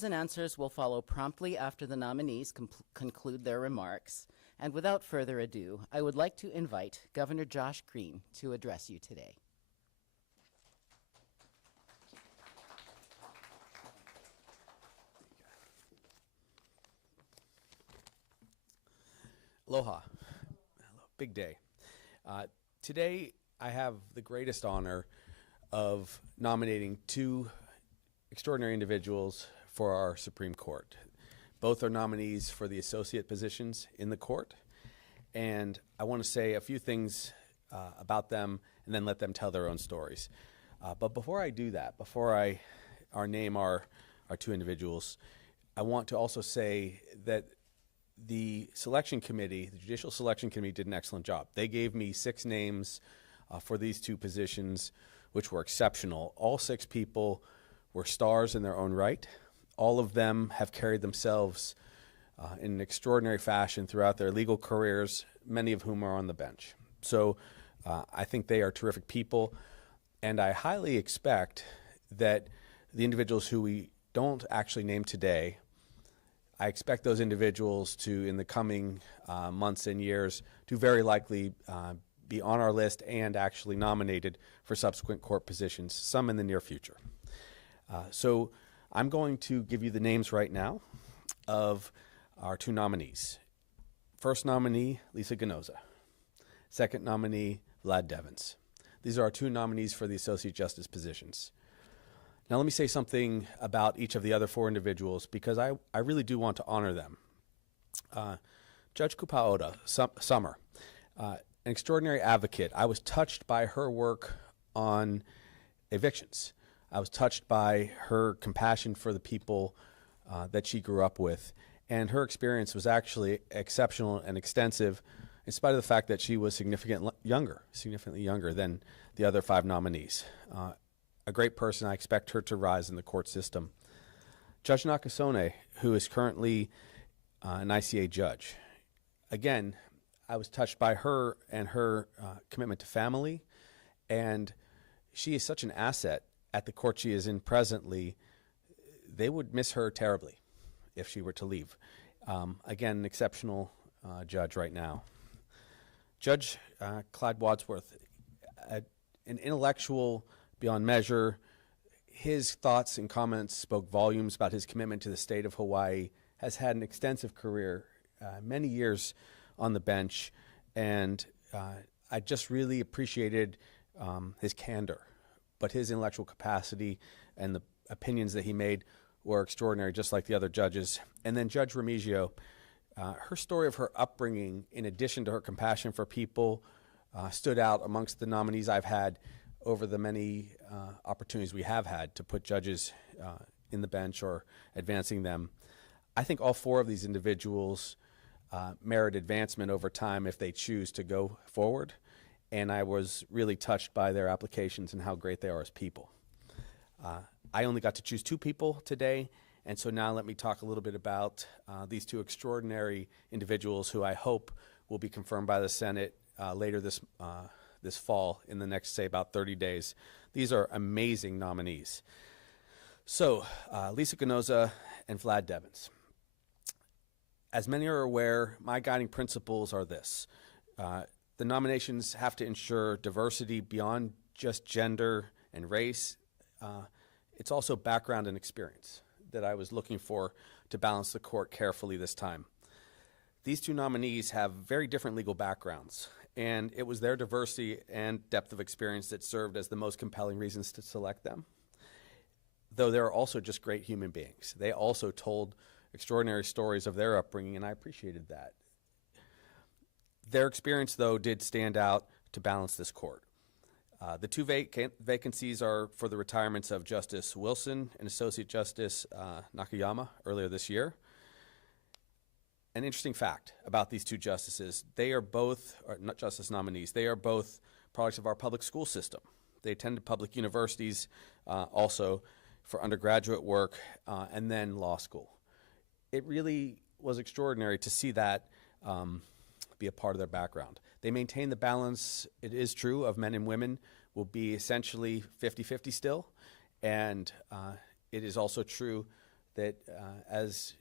And answers will follow promptly after the nominees conclude their remarks. And without further ado, I would like to invite Governor Josh Green to address you today. Aloha. Big day. Today, I have the greatest honor of nominating two extraordinary individuals for our Supreme Court. Both are nominees for the associate positions in the court, and I want to say a few things about them and then let them tell their own stories. But before I do that, before I name our two individuals, I want to also say that the selection committee, the Judicial Selection Committee, did an excellent job. They gave me 6 names for these two positions, which were exceptional. All 6 people were stars in their own right. All of them have carried themselves in an extraordinary fashion throughout their legal careers, many of whom are on the bench. So I think they are terrific people, and I highly expect that the individuals who we don't actually name today, I expect those individuals to, in the coming months and years, to very likely be on our list and actually nominated for subsequent court positions, some in the near future. So I'm going to give you the names right now of our two nominees. First nominee, Lisa Ginoza. Second nominee, Vlad Devans. These are our two nominees for the Associate Justice positions. Now let me say something about each of the other 4 individuals because I really do want to honor them. Judge Kupaoda, Summer, an extraordinary advocate. I was touched by her work on evictions. I was touched by her compassion for the people that she grew up with. And her experience was actually exceptional and extensive in spite of the fact that she was significantly younger than the other 5 nominees. A great person. I expect her to rise in the court system. Judge Nakasone, who is currently an ICA judge. Again, I was touched by her and her commitment to family, and she is such an asset at the court she is in presently. They would miss her terribly if she were to leave. Again, an exceptional judge right now. Judge Clyde Wadsworth, an intellectual beyond measure. His thoughts and comments spoke volumes about his commitment to the state of Hawaii, has had an extensive career, many years on the bench, and I just really appreciated his candor. But his intellectual capacity and the opinions that he made were extraordinary, just like the other judges. And then Judge Remigio, her story of her upbringing, in addition to her compassion for people, stood out amongst the nominees I've had over the many opportunities we have had to put judges in the bench or advancing them. I think all 4 of these individuals merit advancement over time if they choose to go forward. And I was really touched by their applications and how great they are as people. I only got to choose 2 people today, and so now let me talk a little bit about these 2 extraordinary individuals who I hope will be confirmed by the Senate later this fall in the next, say, about 30 days. These are amazing nominees. So, Lisa Ginoza and Vlad Devans. As many are aware, my guiding principles are this. The nominations have to ensure diversity beyond just gender and race. It's also background and experience that I was looking for to balance the court carefully this time. These 2 nominees have very different legal backgrounds, and it was their diversity and depth of experience that served as the most compelling reasons to select them. Though they're also just great human beings. They also told extraordinary stories of their upbringing, and I appreciated that. Their experience, though, did stand out to balance this court. The 2 vacancies are for the retirements of Justice Wilson and Associate Justice Nakayama earlier this year. An interesting fact about these 2 justices, they are both, or not justice nominees, they are both products of our public school system. They attended public universities also for undergraduate work and then law school. It really was extraordinary to see that be a part of their background. They maintain the balance, it is true, of men and women will be essentially 50-50 still, and it is also true that as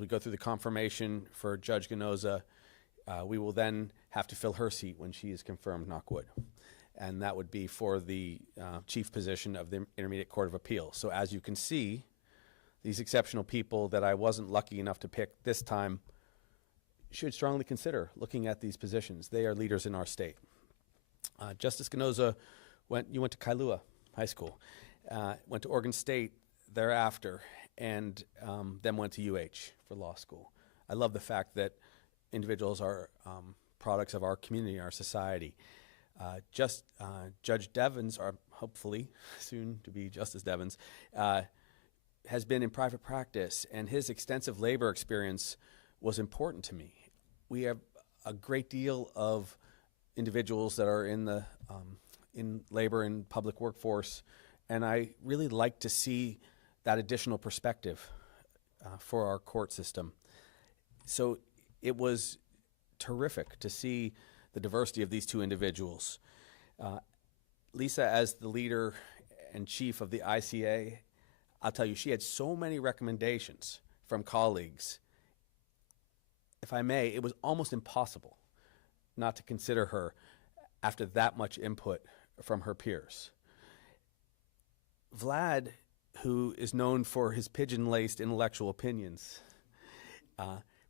we go through the confirmation for Judge Ginoza, we will then have to fill her seat when she is confirmed, knock wood. And that would be for the chief position of the Intermediate Court of Appeals. So as you can see, these exceptional people that I wasn't lucky enough to pick this time should strongly consider looking at these positions. They are leaders in our state. Justice Ginoza went to Kailua High School, went to Oregon State thereafter, and then went to UH for law school. I love the fact that individuals are products of our community, our society. Judge Devans, or hopefully soon to be Justice Devans, has been in private practice, and his extensive labor experience was important to me. We have a great deal of individuals that are in the in labor and public workforce, and I really like to see that additional perspective for our court system. So it was terrific to see the diversity of these two individuals. Lisa, as the leader and chief of the ICA, I'll tell you, she had so many recommendations from colleagues. If I may, it was almost impossible not to consider her after that much input from her peers. Vlad, who is known for his pigeon-laced intellectual opinions,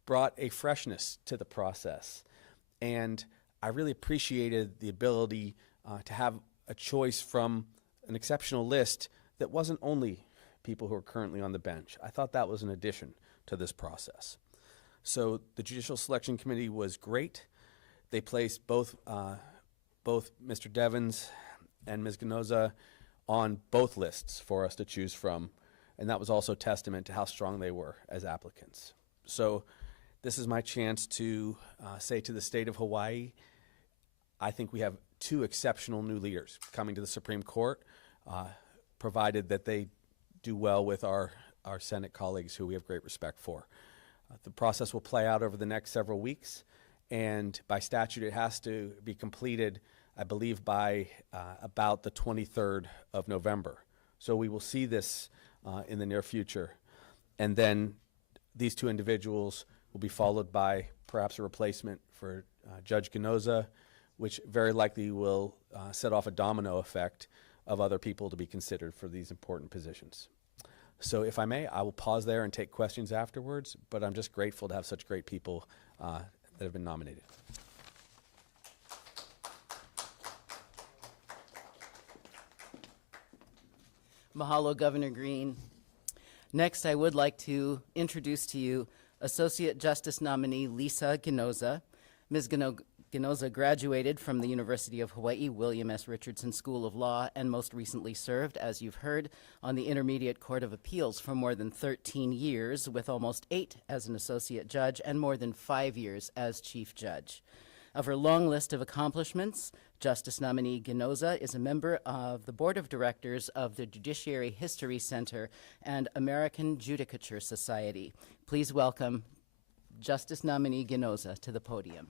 brought a freshness to the process. And I really appreciated the ability to have a choice from an exceptional list that wasn't only people who are currently on the bench. I thought that was an addition to this process. So the Judicial Selection Committee was great. They placed both Mr. Devans and Ms. Ginoza on both lists for us to choose from, and that was also testament to how strong they were as applicants. So this is my chance to say to the state of Hawaii, I think we have two exceptional new leaders coming to the Supreme Court, provided that they do well with our Senate colleagues who we have great respect for. The process will play out over the next several weeks, and by statute it has to be completed, I believe, by about the 23rd of November. So we will see this in the near future. And then these two individuals will be followed by perhaps a replacement for Judge Ginoza, which very likely will set off a domino effect of other people to be considered for these important positions. So if I may, I will pause there and take questions afterwards, but I'm just grateful to have such great people that have been nominated. Mahalo, Governor Green. Next, I would like to introduce to you Associate Justice nominee Lisa Ginoza. Ms. Ginoza graduated from the University of Hawaii William S. Richardson School of Law and most recently served, as you've heard, on the Intermediate Court of Appeals for more than 13 years, with almost 8 as an associate judge and more than 5 years as chief judge. Of her long list of accomplishments, Justice nominee Ginoza is a member of the Board of Directors of the Judiciary History Center and American Judicature Society. Please welcome Justice nominee Ginoza to the podium.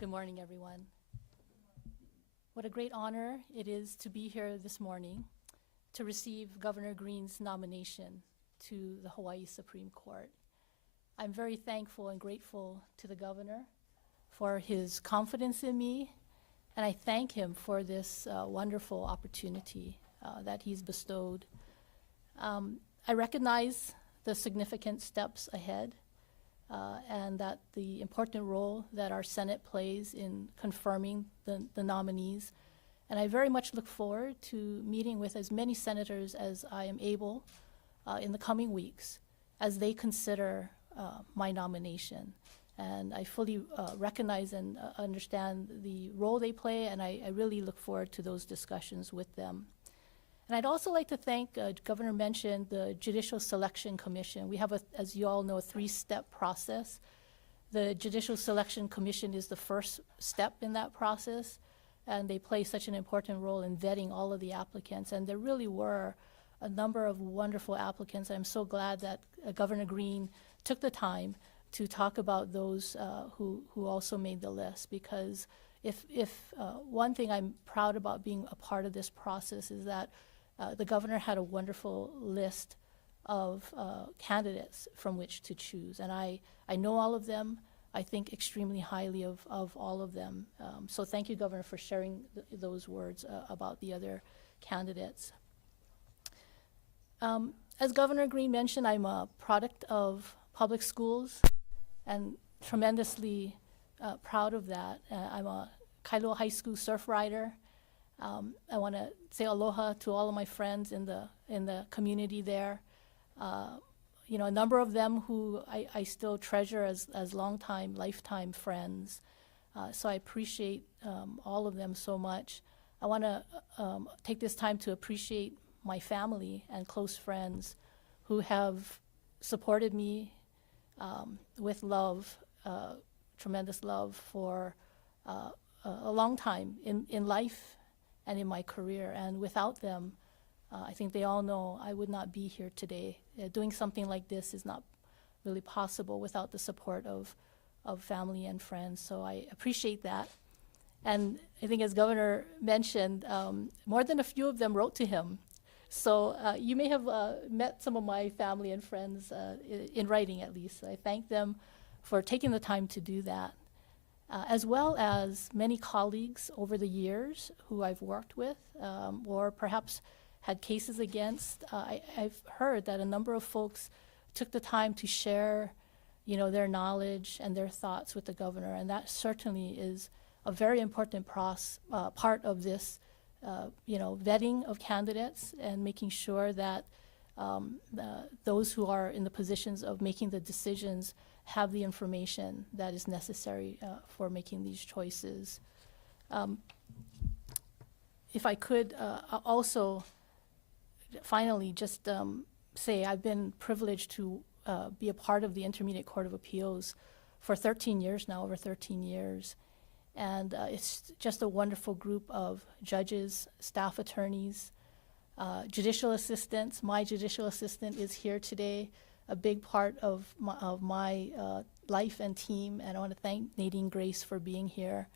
Good morning, everyone. What a great honor it is to be here this morning to receive Governor Green's nomination to the Hawaii Supreme Court. I'm very thankful and grateful to the governor for his confidence in me, and I thank him for this wonderful opportunity that he's bestowed. I recognize the significant steps ahead and that the important role that our Senate plays in confirming the nominees. And I very much look forward to meeting with as many senators as I am able in the coming weeks as they consider my nomination. And I fully recognize and understand the role they play, and I really look forward to those discussions with them. And I'd also like to thank, Governor mentioned, the Judicial Selection Commission. We have, as you all know, a 3-step process. The Judicial Selection Commission is the first step in that process, and they play such an important role in vetting all of the applicants. And there really were a number of wonderful applicants. I'm so glad that Governor Green took the time to talk about those who also made the list, because if one thing I'm proud about being a part of this process is that the governor had a wonderful list of candidates from which to choose. And I know all of them. I think extremely highly of all of them. So thank you, Governor, for sharing those words about the other candidates. As Governor Green mentioned, I'm a product of public schools and tremendously proud of that. I'm a Kailua High School surf rider. I want to say aloha to all of my friends in the community there. You know, a number of them who I still treasure as longtime, lifetime friends. So I appreciate all of them so much. I want to take this time to appreciate my family and close friends who have supported me with love, tremendous love for a long time in life and in my career. And without them, I think they all know I would not be here today. Doing something like this is not really possible without the support of family and friends. So I appreciate that. And I think as Governor mentioned, more than a few of them wrote to him. So you may have met some of my family and friends in writing, at least. I thank them for taking the time to do that, as well as many colleagues over the years who I've worked with or perhaps had cases against. I've heard that a number of folks took the time to share, you know, their knowledge and their thoughts with the governor, and that certainly is a very important part of this, you know, vetting of candidates and making sure that those who are in the positions of making the decisions have the information that is necessary for making these choices. If I could also finally just say I've been privileged to be a part of the Intermediate Court of Appeals for 13 years now, over 13 years. And it's just a wonderful group of judges, staff attorneys, judicial assistants. My judicial assistant is here today, a big part of my life and team, and I want to thank Nadine Grace for being here.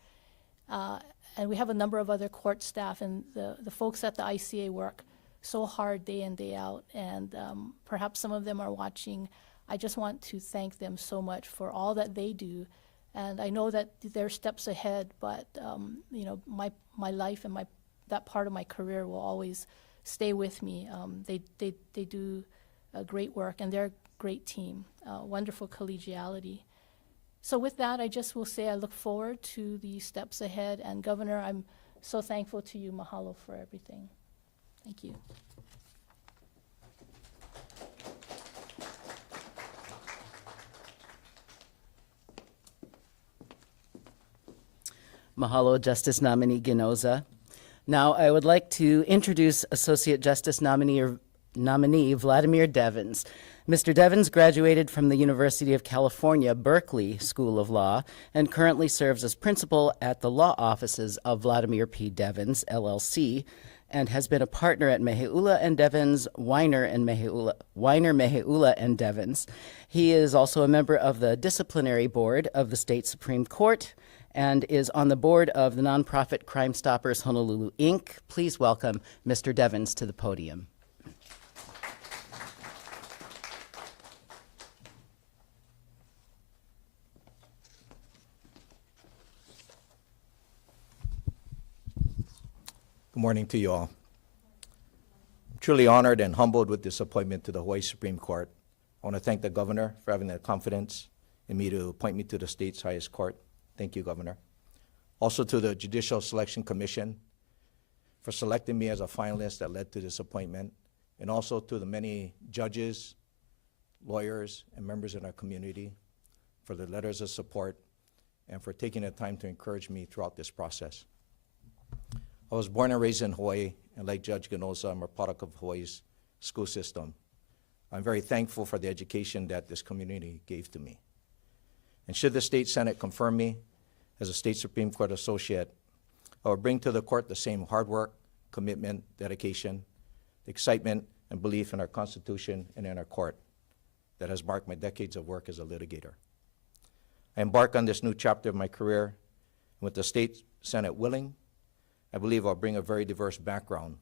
And we have a number of other court staff, and the folks at the ICA work so hard day in, day out, and perhaps some of them are watching. I just want to thank them so much for all that they do. And I know that they're steps ahead, but you know, my life and that part of my career will always stay with me. They do great work, and they're a great team, wonderful collegiality. So with that, I just will say I look forward to the steps ahead. And Governor, I'm so thankful to you. Mahalo for everything. Thank you. Mahalo, Justice Nominee Ginoza. Now, I would like to introduce Associate Justice Nominee Vladimir Devans. Mr. Devans graduated from the University of California, Berkeley School of Law, and currently serves as principal at the law offices of Vladimir P. Devans, LLC, and has been a partner at Meheula and Devans, Weiner, Meheula and Devans. He is also a member of the Disciplinary Board of the State Supreme Court and is on the board of the nonprofit Crime Stoppers Honolulu, Inc. Please welcome Mr. Devans to the podium. Good morning to you all. I'm truly honored and humbled with this appointment to the Hawaii Supreme Court. I want to thank the governor for having the confidence in me to appoint me to the state's highest court. Thank you, Governor. Also to the Judicial Selection Commission for selecting me as a finalist that led to this appointment, and also to the many judges, lawyers, and members in our community for the letters of support and for taking the time to encourage me throughout this process. I was born and raised in Hawaii, and like Judge Ginoza, I'm a product of Hawaii's school system. I'm very thankful for the education that this community gave to me. And should the State Senate confirm me as a State Supreme Court associate, I will bring to the court the same hard work, commitment, dedication, excitement, and belief in our Constitution and in our court that has marked my decades of work as a litigator. I embark on this new chapter of my career with the State Senate willing. I believe I'll bring a very diverse background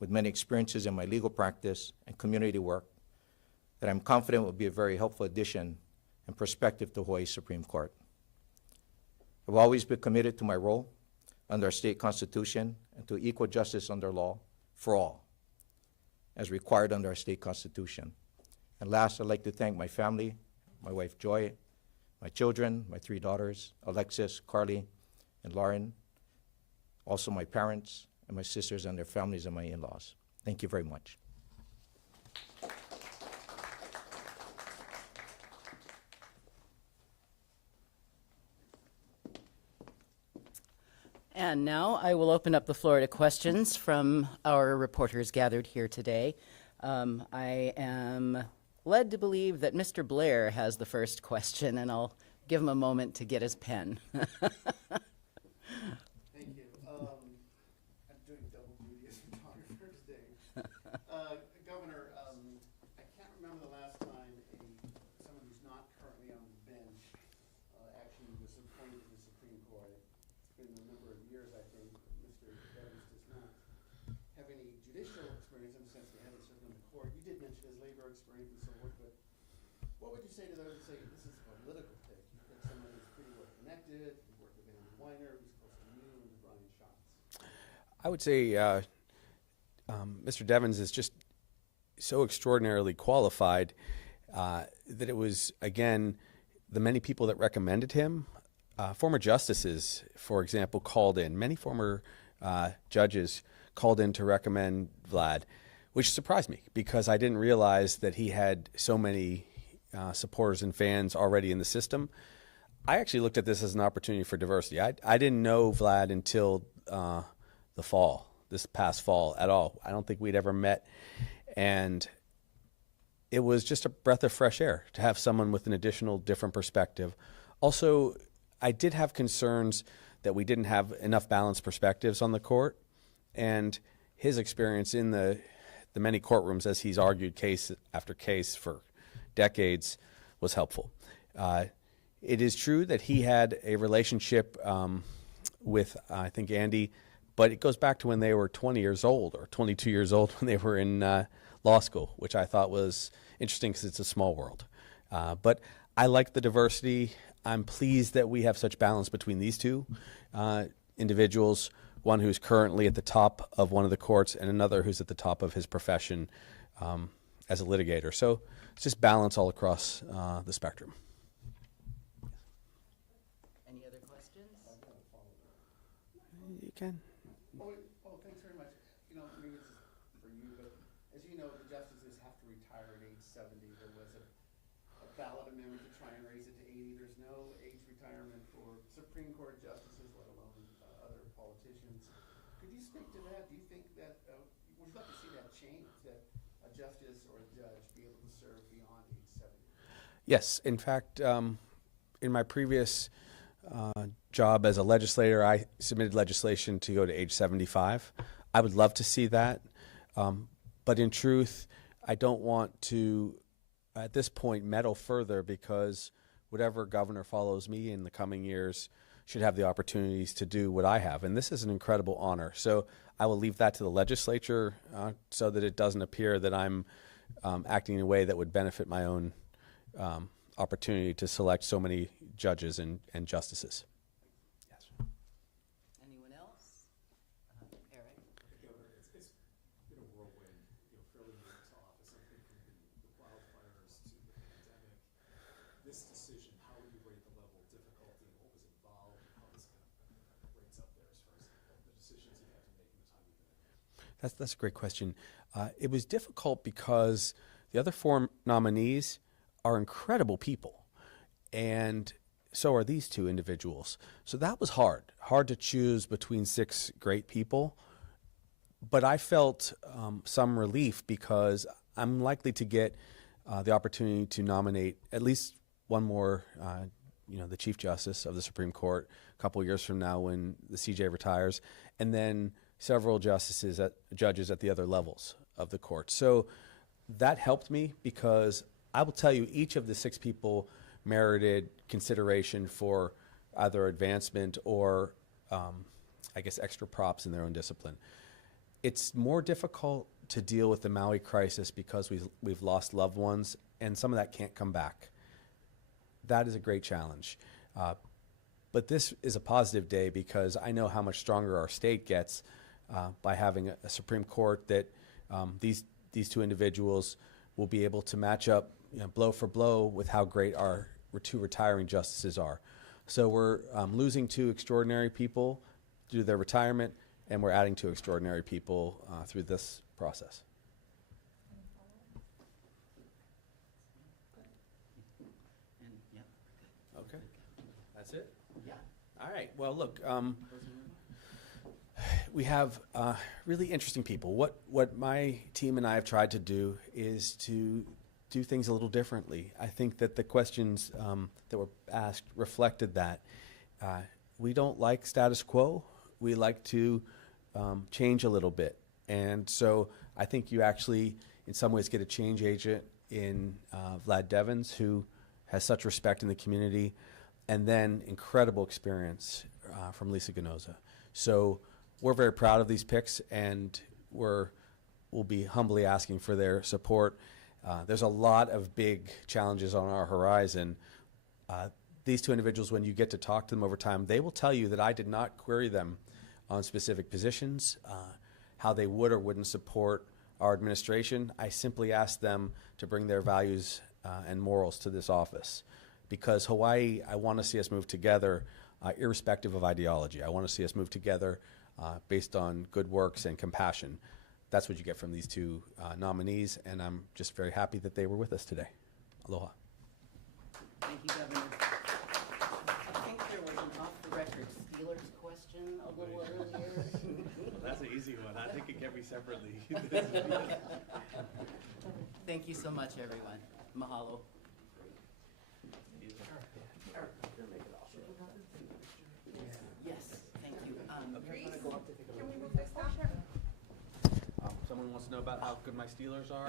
with many experiences in my legal practice and community work that I'm confident will be a very helpful addition and perspective to Hawaii Supreme Court. I've always been committed to my role under our state constitution and to equal justice under law for all, as required under our state constitution. And last, I'd like to thank my family, my wife Joy, my children, my 3 daughters, Alexis, Carly, and Lauren, also my parents and my sisters and their families and my in-laws. Thank you very much. And now I will open up the floor to questions from our reporters gathered here today. I am led to believe that Mr. Blair has the first question, and I'll give him a moment to get his pen. Thank you. I'm doing double duty as photographer today. Governor, I can't remember the last time someone who's not currently on the bench actually was appointed to the Supreme Court. It's been a number of years, I think. Mr. Devans does not have any judicial experience in the sense they haven't served on the court. You did mention his labor experience and so forth, but what would you say to those who say this is a political pick? You pick someone who's pretty well connected, you worked with Andy Weiner, who's close to you, and Brian Schatz. I would say Mr. Devans is just so extraordinarily qualified that it was, again, the many people that recommended him. Former justices, for example, called in. Many former judges called in to recommend Vlad, which surprised me because I didn't realize that he had so many supporters and fans already in the system. I actually looked at this as an opportunity for diversity. I didn't know Vlad until the fall, this past fall at all. I don't think we'd ever met. And it was just a breath of fresh air to have someone with an additional different perspective. Also, I did have concerns that we didn't have enough balanced perspectives on the court, and his experience in the many courtrooms as he's argued case after case for decades was helpful. It is true that he had a relationship with, I think, Andy, but it goes back to when they were 20 years old or 22 years old when they were in law school, which I thought was interesting because it's a small world. But I like the diversity. I'm pleased that we have such balance between these two individuals, one who's currently at the top of one of the courts and another who's at the top of his profession as a litigator. So it's just balance all across the spectrum. Any other questions? You can. Oh, thanks very much. You know, maybe this is for you, but as you know, the justices have to retire at age 70. There was a ballot amendment to try and raise it to 80. There's no age retirement for Supreme Court justices, let alone other politicians. Could you speak to that? Do you think that, would you like to see that change, that a justice or a judge be able to serve beyond age 70? Yes. In fact, in my previous job as a legislator, I submitted legislation to go to age 75. I would love to see that. But in truth, I don't want to, at this point, meddle further because whatever governor follows me in the coming years should have the opportunities to do what I have. And this is an incredible honor. So I will leave that to the legislature so that it doesn't appear that I'm acting in a way that would benefit my own opportunity to select so many judges and justices. Yes. Anyone else? Eric? Governor, it's been a whirlwind, fairly new to office. I think from the wildfires to the pandemic. This decision, how would you rate the level of difficulty and what was involved and how this kind of rates up there as far as the decisions you have to make in the time you've been in? That's a great question. It was difficult because the other 4 nominees are incredible people, and so are these 2 individuals. So that was hard to choose between 6 great people. But I felt some relief because I'm likely to get the opportunity to nominate at least one more, the Chief Justice of the Supreme Court a couple of years from now when the CJ retires, and then several judges at the other levels of the court. So that helped me because I will tell you each of the 6 people merited consideration for either advancement or I guess, extra props in their own discipline. It's more difficult to deal with the Maui crisis because we've lost loved ones, and some of that can't come back. That is a great challenge. But this is a positive day because I know how much stronger our state gets by having a Supreme Court that these two individuals will be able to match up, blow for blow with how great our two retiring justices are. So we're losing two extraordinary people due to their retirement, and we're adding two extraordinary people through this process. And, yeah, Okay, that's it? yeah. All right, well, look, we have really interesting people. What my team and I have tried to do is to do things a little differently. I think that the questions that were asked reflected that. We don't like status quo. We like to change a little bit. And so I think you actually, in some ways, get a change agent in Vlad Devans, who has such respect in the community, and then incredible experience from Lisa Ginoza. So we're very proud of these picks, and we'll be humbly asking for their support. There's a lot of big challenges on our horizon. These two individuals, when you get to talk to them over time, they will tell you that I did not query them on specific positions, how they would or wouldn't support our administration. I simply asked them to bring their values and morals to this office. Because Hawaii, I want to see us move together irrespective of ideology. I want to see us move together based on good works and compassion. That's what you get from these two nominees, and I'm just very happy that they were with us today. Aloha. Thank you, Governor. I think there was an off-the-record Steelers question a little earlier. That's an easy one. I think it can be separately. Thank you so much, everyone. Mahalo. Yes, thank you. Someone wants to know about how good my Steelers are?